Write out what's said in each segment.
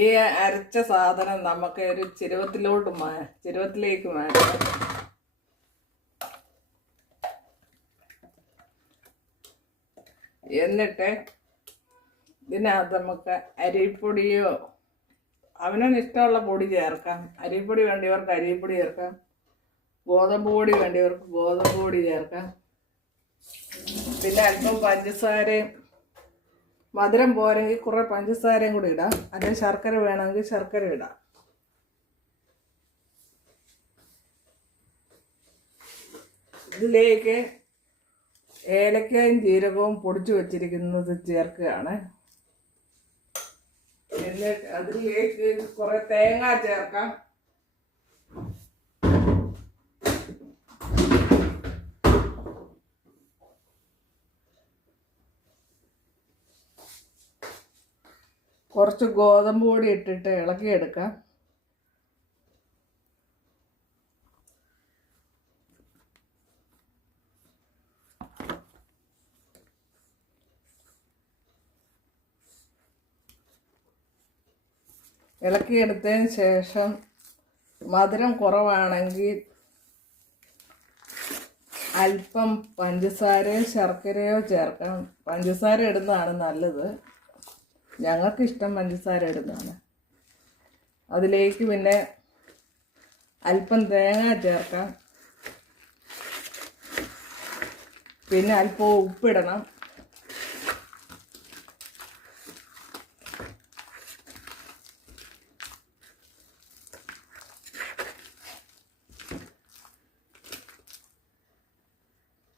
ഈ അരച്ച സാധനം നമുക്ക് ഒരു ചിരുവത്തിലേക്ക് മാറ്റാം. എന്നിട്ട് ഇതിനകത്ത് നമുക്ക് അരിപ്പൊടിയോ അവനവന് ഇഷ്ടമുള്ള പൊടി ചേർക്കാം. അരിപ്പൊടി വേണ്ടിയവർക്ക് അരിപ്പൊടി ചേർക്കാം, ഗോതമ്പ് പൊടി വേണ്ടിയവർക്ക് ഗോതമ്പ് പൊടി ചേർക്കാം. പിന്നെ അല്പം പഞ്ചസാരയും, മധുരം പോരെങ്കിൽ കുറേ പഞ്ചസാരയും കൂടി ഇടാം. അല്ലെങ്കിൽ ശർക്കര വേണമെങ്കിൽ ശർക്കര ഇടാം. ഇതിലേക്ക് ഏലക്കയും ജീരകവും പൊടിച്ചു വച്ചിരിക്കുന്നത് ചേർക്കുകയാണ്. എന്നിട്ട് അതിലേക്ക് കുറേ തേങ്ങ ചേർക്കാം. കുറച്ച് ഗോതമ്പ് പൊടി ഇട്ടിട്ട് ഇളക്കിയെടുക്കാം. ഇളക്കിയെടുത്തതിന് ശേഷം മധുരം കുറവാണെങ്കിൽ അല്പം പഞ്ചസാരയോ ശർക്കരയോ ചേർക്കാം. പഞ്ചസാര ഇടുന്നതാണ് നല്ലത്. ഞങ്ങൾക്കിഷ്ടം പഞ്ചസാര ഇടുന്നതാണ്. അതിലേക്ക് പിന്നെ അല്പം തേങ്ങ ചേർക്കാം. പിന്നെ അല്പം ഉപ്പിടണം.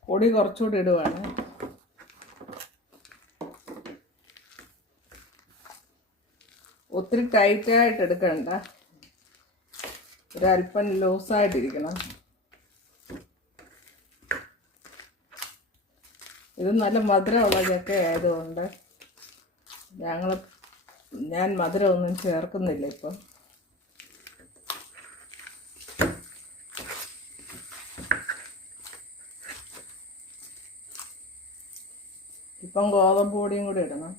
പൊടി കുറച്ചുകൂടി ഇടുവാണ്. ഒത്തിരി ടൈറ്റായിട്ട് എടുക്കണ്ട, ഒരല്പം ലൂസായിട്ടിരിക്കണം. ഇത് നല്ല മധുരമുള്ള ചക്ക ആയതുകൊണ്ട് ഞാൻ മധുരമൊന്നും ചേർക്കുന്നില്ല ഇപ്പം. ഇപ്പം ഗോതമ്പ് പൊടിയും കൂടി ഇടണം.